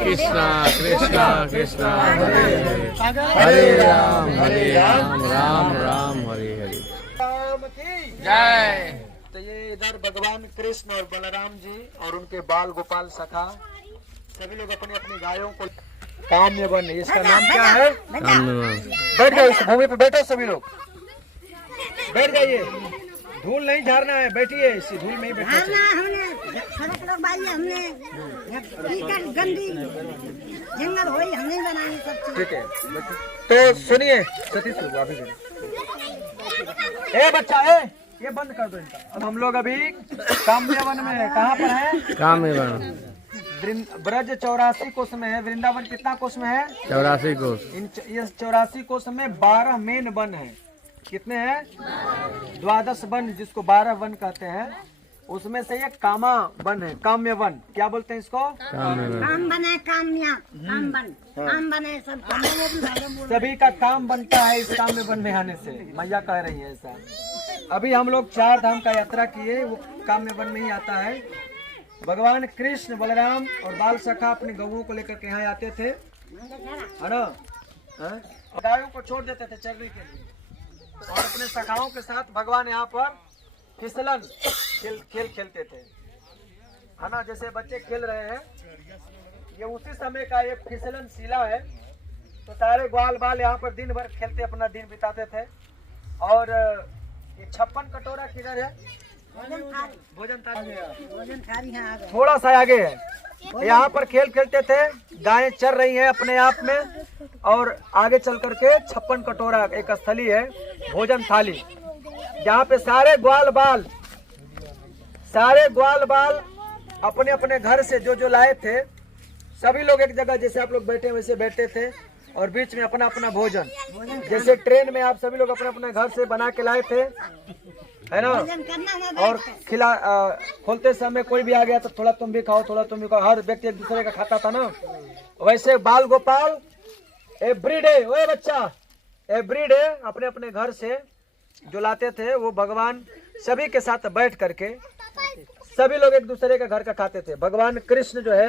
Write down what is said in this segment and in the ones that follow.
कृष्णा कृष्णा कृष्णा हरे हरे हरे राम राम राम हरे हरे। राम की जय। तो ये इधर भगवान कृष्ण और बलराम जी और उनके बाल गोपाल सखा सभी लोग अपनी अपनी गायों को काम्य वन, इसका नाम क्या है? बैठ जाओ, इस भूमि पे बैठो सभी लोग, बैठ जाइए, धूल नहीं झाड़ना है, बैठिए, इसी धूल में ही बैठना चाहिए। सड़क लोग भाई हमने टिकट गंदी जंगल होई हमने बनाई सब चीज। ठीक है, तो सुनिए सतीश अभी ए बच्चा है, ये बंद कर दो इनका। अब हम लोग अभी काम्य वन में है, कहाँ पर है? काम्य वन। ब्रज 84 कोष में है, वृंदावन कितना कोष में है? 84 कोष। ये 84 कोष में 12 मेन वन है। कितने हैं? 12 वन, जिसको 12 वन कहते हैं, उसमें से एक कामा वन है, काम्य वन। क्या बोलते हैं इसको? काम्य वन। काम बने कामया काम बने सब काम। सभी का काम बनता है इस काम्य वन में आने से, मैया कह रही है ऐसा। अभी हम लोग 4 धाम का यात्रा किए, वो काम्य वन में ही आता है। भगवान कृष्ण बलराम और बाल सखा अपने गौओं को लेकर के यहाँ आते थे, है ना? गायों को छोड़ देते थे चरने के लिए, और अपने सखाओं के साथ भगवान यहाँ पर फिसलन खेल खेलते थे, है ना? जैसे बच्चे खेल रहे हैं, ये उसी समय का एक फिसलन शिला है। तो सारे ग्वाल बाल यहाँ पर दिन भर खेलते अपना दिन बिताते थे। और ये 56 कटोरा किधर है? भोजन थाली है आगे। थोड़ा सा आगे है। यहाँ पर खेल खेलते थे, गायें चर रही हैं अपने आप में, और आगे चल करके 56 कटोरा एक स्थली है, भोजन थाली, जहाँ पे सारे ग्वाल बाल अपने अपने घर से जो लाए थे, सभी लोग एक जगह जैसे आप लोग बैठे वैसे बैठते थे, और बीच में अपना अपना भोजन, जैसे ट्रेन में आप सभी लोग अपने अपने घर से बना के लाए थे, है ना? और खोलते समय कोई भी आ गया तो थोड़ा तुम भी खाओ, थोड़ा तुम भी खाओ, हर व्यक्ति एक दूसरे का खाता था ना। वैसे बाल गोपाल एवरीडे, ओए बच्चा, एवरीडे अपने अपने घर से जो लाते थे, वो भगवान सभी के साथ बैठ करके सभी लोग एक दूसरे के घर का खाते थे। भगवान कृष्ण जो है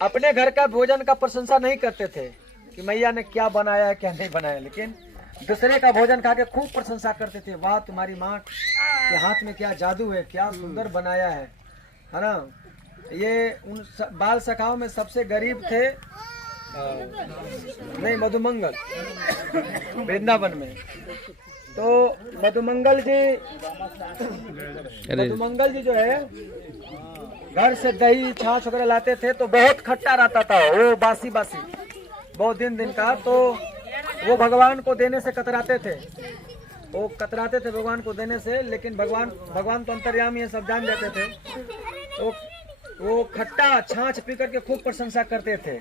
अपने घर का भोजन का प्रशंसा नहीं करते थे कि मैया ने क्या बनाया है क्या नहीं बनाया, लेकिन दूसरे का भोजन खा के खूब प्रशंसा करते थे। वाह, तुम्हारी माँ के हाथ में क्या जादू है, क्या सुंदर बनाया है ना? ये उन बाल सखाओं में सबसे गरीब थे, नहीं, मधुमंगल वृंदावन में। तो मधुमंगल जी जो है घर से दही छाछ वगैरह लाते थे, तो बहुत खट्टा रहता था वो, बासी बहुत दिन का। तो वो भगवान को देने से कतराते थे, भगवान को देने से, लेकिन भगवान तो अंतर्यामी है, सब जान जाते थे। तो वो खट्टा छाछ पी करके खूब प्रशंसा करते थे।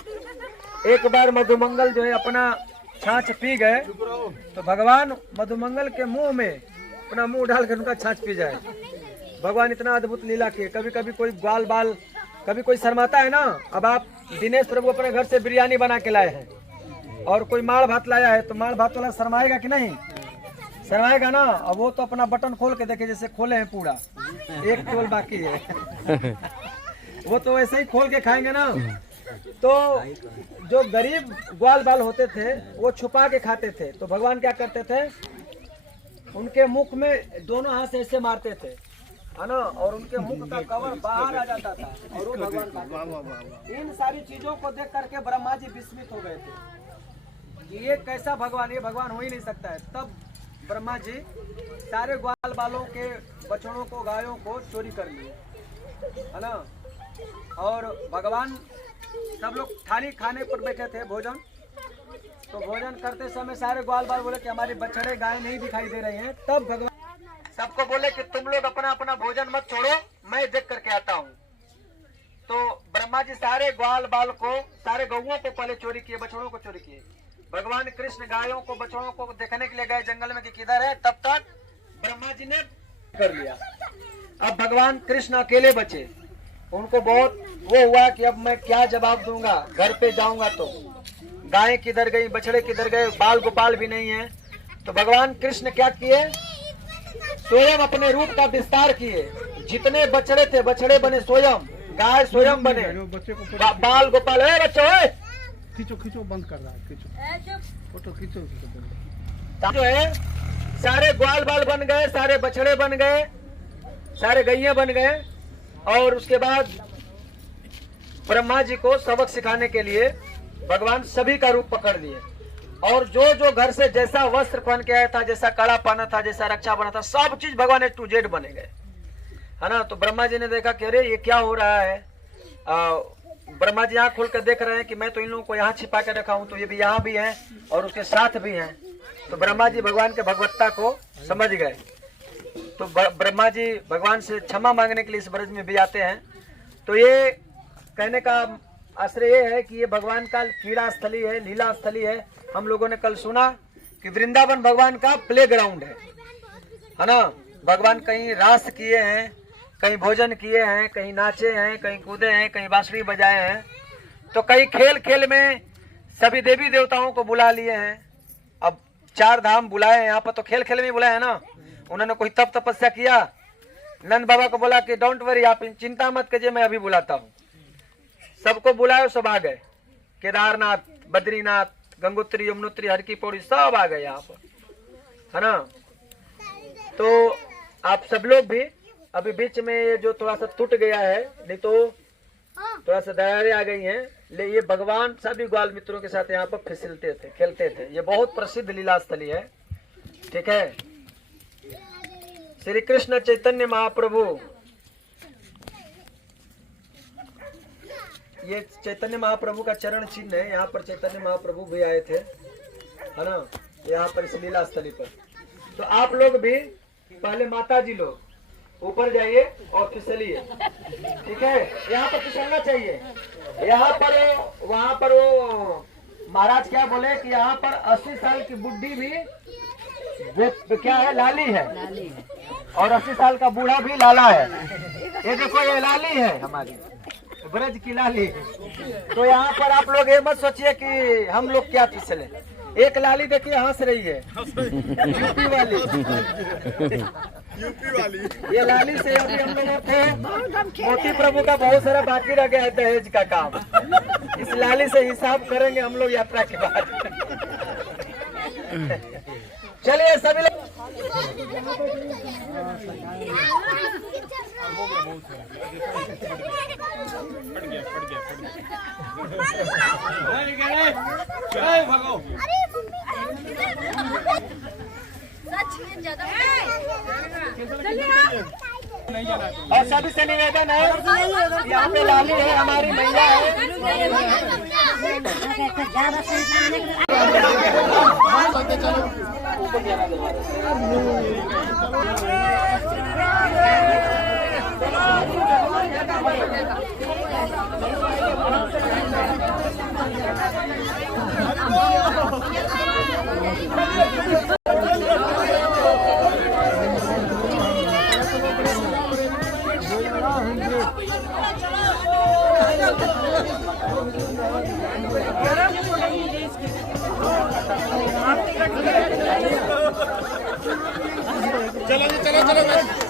एक बार मधुमंगल जो है अपना छाछ पी गए, तो भगवान मधुमंगल के मुंह में अपना मुंह डाल कर उनका छाछ पी जाए। भगवान इतना अद्भुत लीला किए। कभी कभी कोई ग्वाल बाल, कभी कोई शर्माता है ना। अब आप दिनेश प्रभु अपने घर से बिरयानी बना के लाए हैं, और कोई माड़ भात लाया है, तो माड़ भात वाला शर्माएगा कि नहीं? शर्माएगा ना। अब वो तो अपना बटन खोल के देखे, जैसे खोले हैं पूरा, एक टोल बाकी है वो तो वैसे ही खोल के खाएंगे ना। तो जो गरीब ग्वाल बाल होते थे वो छुपा के खाते थे, तो भगवान क्या करते थे, उनके मुख में दोनों हाथ से ऐसे मारते थे, है ना, और उनके मुख का कवर बाहर आ जाता था, और वो भगवान खाते। इन सारी चीजों को देख करके ब्रह्मा जी विस्मित हो गए थे कि ये कैसा भगवान, ये भगवान हो ही नहीं सकता है। तब ब्रह्मा जी सारे ग्वाल बालों के बछड़ों को, गायों को चोरी कर लिए, है ना। और भगवान सब लोग थाली खाने पर बैठे थे भोजन, तो भोजन करते समय सारे ग्वाल बाल बोले कि हमारे बछड़े गाय नहीं दिखाई दे रहे हैं। तब भगवान सबको बोले कि तुम लोग अपना अपना भोजन मत छोड़ो, मैं देख करके आता हूँ। तो ब्रह्मा जी सारे ग्वाल बाल को, सारे गौओं को पहले चोरी किए, बछड़ों को चोरी किए। भगवान कृष्ण गायों को, बछड़ों को देखने के लिए गए जंगल में कि किधर है, तब तक ब्रह्मा जी ने कर लिया। अब भगवान कृष्ण अकेले बचे। उनको बहुत वो हुआ कि अब मैं क्या जवाब दूंगा, घर पे जाऊंगा तो गायें किधर गई, बछड़े किधर गए, बाल गोपाल भी नहीं है। तो भगवान कृष्ण क्या किए, स्वयं अपने रूप का विस्तार किए। जितने बछड़े थे, बछड़े बने स्वयं, गाय स्वयं बने, बच्चे को बाल गोपाल है बच्चों है खींचो खींचो बंद कर रहा है, खींचो फोटो खींचो जो है सारे ग्वाल बाल बन गए, सारे बछड़े बन गए, सारे गैये बन गए। और उसके बाद ब्रह्मा जी को सबक सिखाने के लिए भगवान सभी का रूप पकड़ लिए और जो जो घर से जैसा वस्त्र पहन के आया था, जैसा कड़ा पहना था, जैसा रक्षा बना था, सब चीज भगवान A to Z बने गए, है ना। तो ब्रह्मा जी ने देखा कि अरे ये क्या हो रहा है। ब्रह्मा जी आँख खोल कर देख रहे हैं कि मैं तो इन लोगों को यहाँ छिपा के रखा हूँ, तो ये भी यहाँ भी हैं और उसके साथ भी हैं। तो ब्रह्मा जी भगवान के भगवत्ता को समझ गए। तो ब्रह्मा जी भगवान से क्षमा मांगने के लिए इस ब्रज में भी आते हैं। तो ये कहने का आश्रय ये है कि ये भगवान का क्रीड़ा स्थली है, लीला स्थली है। हम लोगों ने कल सुना कि वृंदावन भगवान का प्ले ग्राउंड है ना। भगवान कहीं रास किए हैं, कहीं भोजन किए हैं, कहीं नाचे हैं, कहीं कूदे हैं, कहीं बांसुरी बजाए हैं, तो कई खेल खेल में सभी देवी देवताओं को बुला लिए हैं। अब 4 धाम बुलाए हैं यहाँ पर, तो खेल खेल में बुलाए हैं ना। उन्होंने कोई तप तपस्या किया, नंद बाबा को बोला कि डोंट वरी, आप चिंता मत कीजिए, मैं अभी बुलाता हूँ। सबको बुलाए, सब आ गए। केदारनाथ, बद्रीनाथ, गंगोत्री, यमुनोत्री, हर की पौड़ी सब आ गए यहाँ पर, है ना। तो आप सब लोग भी अभी बीच में ये जो थोड़ा सा टूट गया है, नहीं तो थोड़ा सा दरारें आ गई हैं, ले ये भगवान सभी ग्वाल मित्रों के साथ यहाँ पर फिसलते थे, खेलते थे। ये बहुत प्रसिद्ध लीला स्थली है, ठीक है। श्री कृष्ण चैतन्य महाप्रभु, ये चैतन्य महाप्रभु का चरण चिन्ह है। यहाँ पर चैतन्य महाप्रभु भी आए थे, है ना, यहाँ पर इस लीला स्थली पर। तो आप लोग भी पहले माता जी लोग ऊपर जाइए और फिसलिए, ठीक है। यहाँ पर फिसलना चाहिए। यहाँ पर वहाँ पर वो महाराज क्या बोले कि यहाँ पर 80 साल की बुढ़ी भी वो क्या है, लाली है, और 80 साल का बूढ़ा भी लाला है। ये देखो, ये लाली है हमारी ब्रज की लाली। तो यहाँ पर आप लोग ये मत सोचिए कि हम लोग क्या फिसले। एक लाली देखिए हंस रही है, यूपी वाली, ये लाली से अभी हम लोगों को मोती प्रभु का बहुत सारा बाकी रह गया है, दहेज का काम। इस लाली से हिसाब करेंगे हम लोग यात्रा के बाद। चलिए सभी लोग और सभी से निवेदन है, यहाँ पे लाली है, हमारी मैया है। चलो चलो चलो।